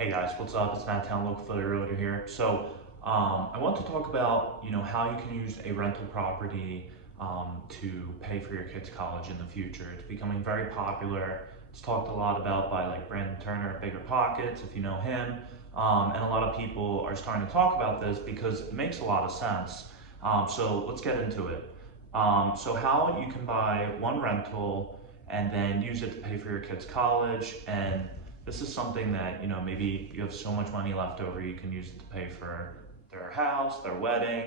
Hey guys, what's up? It's Matt Town, local Philly realtor here. I want to talk about how you can use a rental property to pay for your kids' college in the future. It's becoming very popular. It's talked a lot about by like Brandon Turner at Bigger Pockets, if you know him, and a lot of people are starting to talk about this because it makes a lot of sense. So let's get into it. So how you can buy one rental and then use it to pay for your kids' college. And this is something that, maybe you have so much money left over, you can use it to pay for their house, their wedding,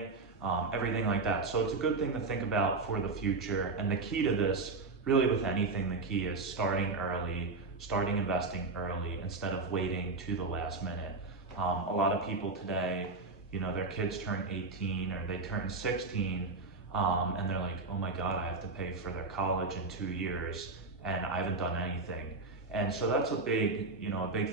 everything like that. So it's a good thing to think about for the future. And the key to this, really with anything, the key is starting early, starting investing early instead of waiting to the last minute. A lot of people today, their kids turn 18 or they turn 16, and they're like, oh my God, I have to pay for their college in 2 years and I haven't done anything. And so that's a big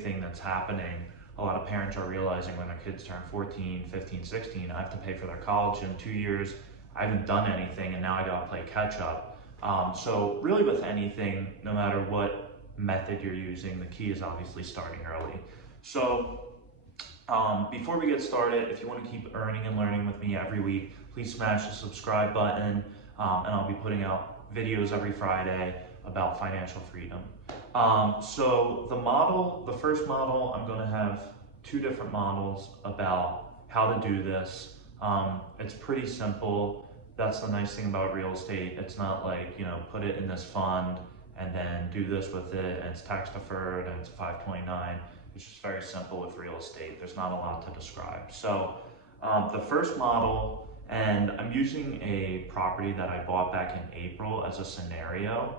thing that's happening. A lot of parents are realizing when their kids turn 14, 15, 16, I have to pay for their college in 2 years. I haven't done anything and now I gotta play catch up. So really with anything, no matter what method you're using, the key is obviously starting early. Before we get started, if you want to keep earning and learning with me every week, please smash the subscribe button, and I'll be putting out videos every Friday about financial freedom. The first model, I'm going to have two different models about how to do this. It's pretty simple. That's the nice thing about real estate. It's not like, put it in this fund and then do this with it, and it's tax deferred and it's 529. It's just very simple with real estate. There's not a lot to describe. The first model, and I'm using a property that I bought back in April as a scenario.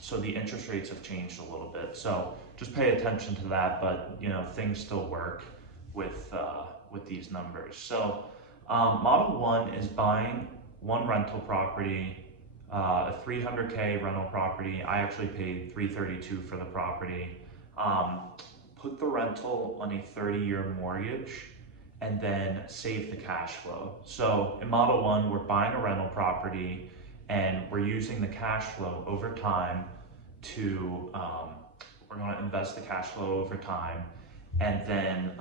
So the interest rates have changed a little bit. So just pay attention to that, but things still work with these numbers. Model one is buying one rental property, a 300K rental property. I actually paid 332 for the property. Put the rental on a 30-year mortgage and then save the cash flow. So in model one, we're buying a rental property and we're using the cash flow over time to, we're gonna invest the cash flow over time. And then,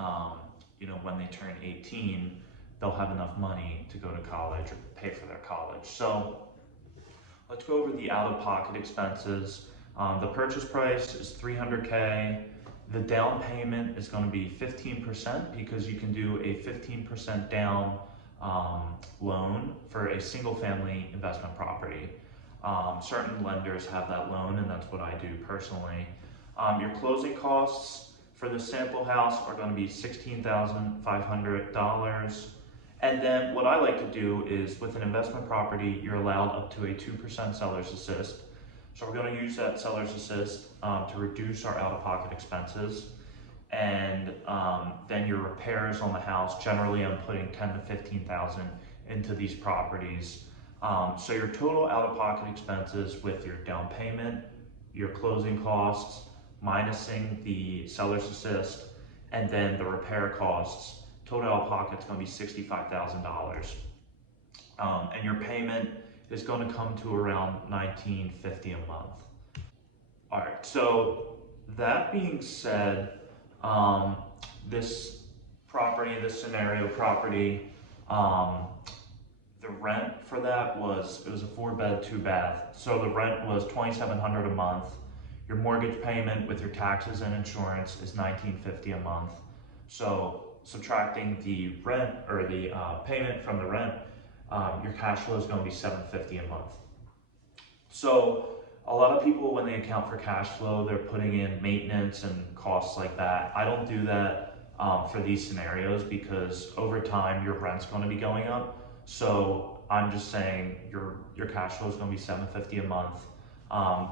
when they turn 18, they'll have enough money to go to college or pay for their college. So let's go over the out-of-pocket expenses. The purchase price is 300K. The down payment is going to be 15% because you can do a 15% down loan for a single family investment property. Certain lenders have that loan, and that's what I do personally. Your closing costs for the sample house are going to be $16,500. And then what I like to do is with an investment property, you're allowed up to a 2% seller's assist. So we're going to use that seller's assist to reduce our out-of-pocket expenses. And then your repairs on the house, generally I'm putting 10 to 15,000 into these properties. So your total out-of-pocket expenses with your down payment, your closing costs, minusing the seller's assist, and then the repair costs, total out-of-pocket is going to be $65,000. And your payment is going to come to around $19.50 a month. All right, so that being said, this property, this scenario property, the rent for that was a 4-bed, 2-bath. So the rent was $2,700 a month. Your mortgage payment with your taxes and insurance is $19.50 a month. So subtracting the rent or the payment from the rent, your cash flow is going to be $750 a month. So a lot of people, when they account for cash flow, they're putting in maintenance and costs like that. I don't do that for these scenarios because over time your rent's going to be going up. So I'm just saying your cash flow is going to be $750 a month.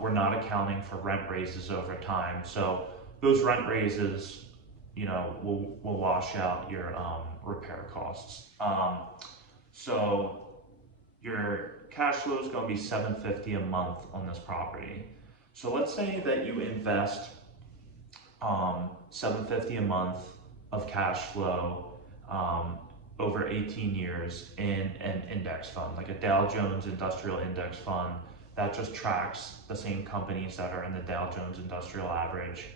We're not accounting for rent raises over time. So those rent raises, will wash out your repair costs. So your cash flow is going to be $750 a month on this property. So let's say that you invest $750 a month of cash flow over 18 years in an index fund, like a Dow Jones Industrial Index Fund that just tracks the same companies that are in the Dow Jones Industrial Average.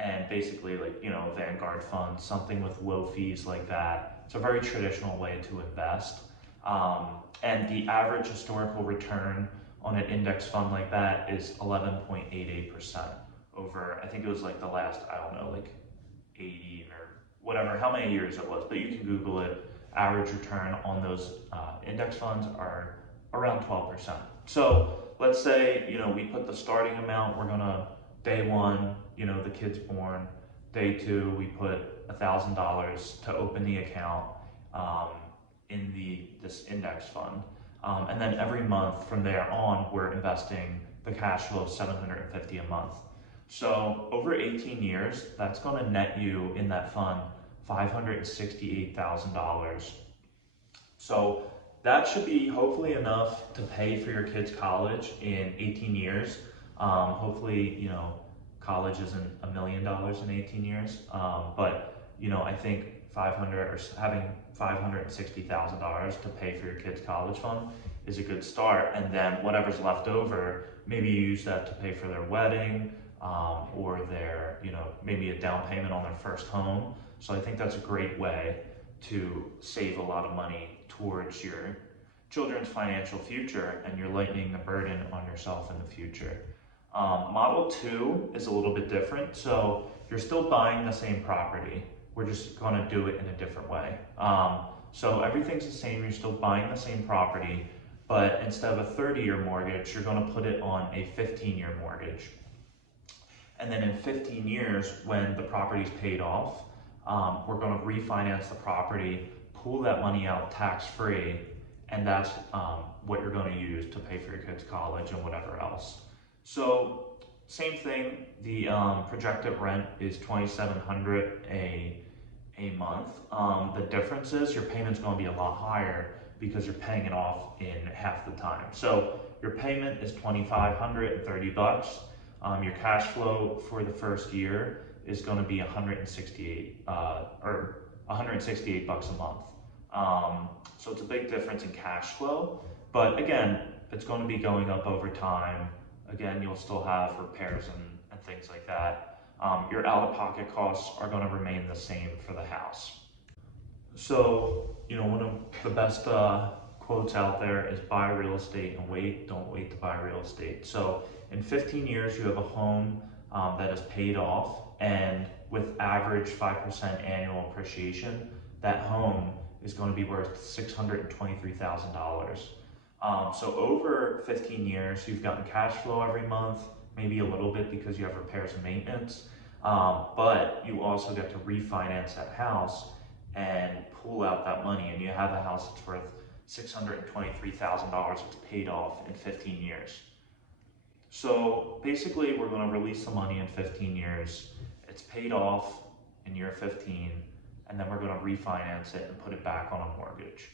and basically like, a Vanguard fund, something with low fees like that. It's a very traditional way to invest. And the average historical return on an index fund like that is 11.88% over, I think it was like the last, I don't know, like 80 or whatever, how many years it was, but you can Google it. Average return on those index funds are around 12%. So let's say, we put the starting amount, we're gonna, day one, the kid's born. Day two, we put $1,000 to open the account in this index fund. And then every month from there on, we're investing the cash flow of $750 a month. So over 18 years, that's gonna net you in that fund $568,000. So that should be hopefully enough to pay for your kid's college in 18 years. Hopefully, college isn't $1 million in 18 years, but I think having $560,000 to pay for your kid's college fund is a good start. And then whatever's left over, maybe you use that to pay for their wedding, or their, maybe a down payment on their first home. So I think that's a great way to save a lot of money towards your children's financial future, and you're lightening the burden on yourself in the future. Model 2 is a little bit different. So you're still buying the same property. We're just gonna do it in a different way. So everything's the same, you're still buying the same property, but instead of a 30-year mortgage, you're gonna put it on a 15-year mortgage. And then in 15 years, when the property's paid off, we're gonna refinance the property, pull that money out tax-free, and that's what you're gonna use to pay for your kids' college and whatever else. So same thing, the projected rent is $2,700 a month. The difference is your payment's gonna be a lot higher because you're paying it off in half the time. So your payment is $2,530. Your cash flow for the first year is gonna be $168 a month. So it's a big difference in cash flow, but again, it's gonna be going up over time. Again, you'll still have repairs and things like that. Your out-of-pocket costs are gonna remain the same for the house. So, one of the best quotes out there is buy real estate and wait, don't wait to buy real estate. So in 15 years, you have a home that is paid off, and with average 5% annual appreciation, that home is going to be worth $623,000. So over 15 years, you've gotten cash flow every month, maybe a little bit because you have repairs and maintenance, but you also get to refinance that house and pull out that money, and you have a house that's worth $623,000. It's paid off in 15 years. So basically, we're going to release the money in 15 years. It's paid off in year 15, and then we're going to refinance it and put it back on a mortgage.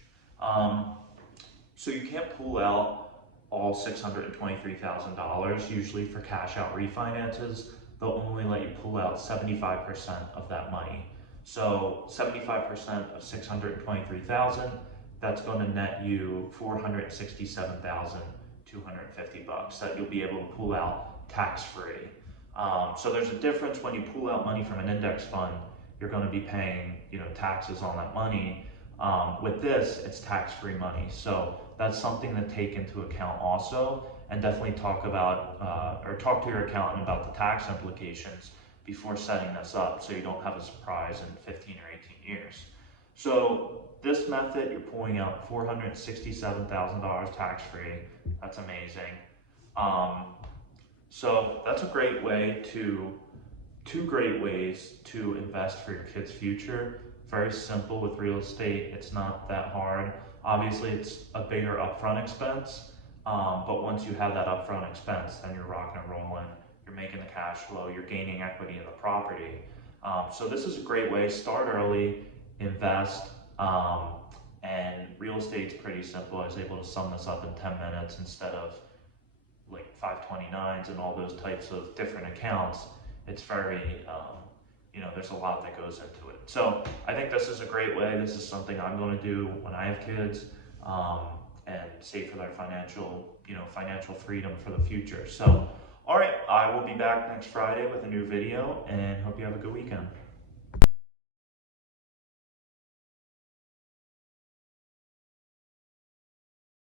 So you can't pull out all $623,000 usually for cash out refinances. They'll only let you pull out 75% of that money. So 75% of $623,000, that's going to net you $467,250 that you'll be able to pull out tax-free. So there's a difference when you pull out money from an index fund. You're going to be paying, taxes on that money. With this, it's tax-free money. So that's something to take into account also, and definitely talk about or talk to your accountant about the tax implications before setting this up, so you don't have a surprise in 15 or 18 years. So this method, you're pulling out $467,000 tax-free. That's amazing. So that's a great way two great ways to invest for your kids' future. Very simple with real estate. It's not that hard. Obviously, it's a bigger upfront expense, but once you have that upfront expense, then you're rocking and rolling. You're making the cash flow. You're gaining equity in the property. So this is a great way. Start early, invest, and real estate's pretty simple. I was able to sum this up in 10 minutes instead of like 529s and all those types of different accounts. It's very, there's a lot that goes into it. So I think this is a great way. This is something I'm going to do when I have kids, and save for their financial freedom for the future. So All right, I will be back next Friday with a new video and hope you have a good weekend.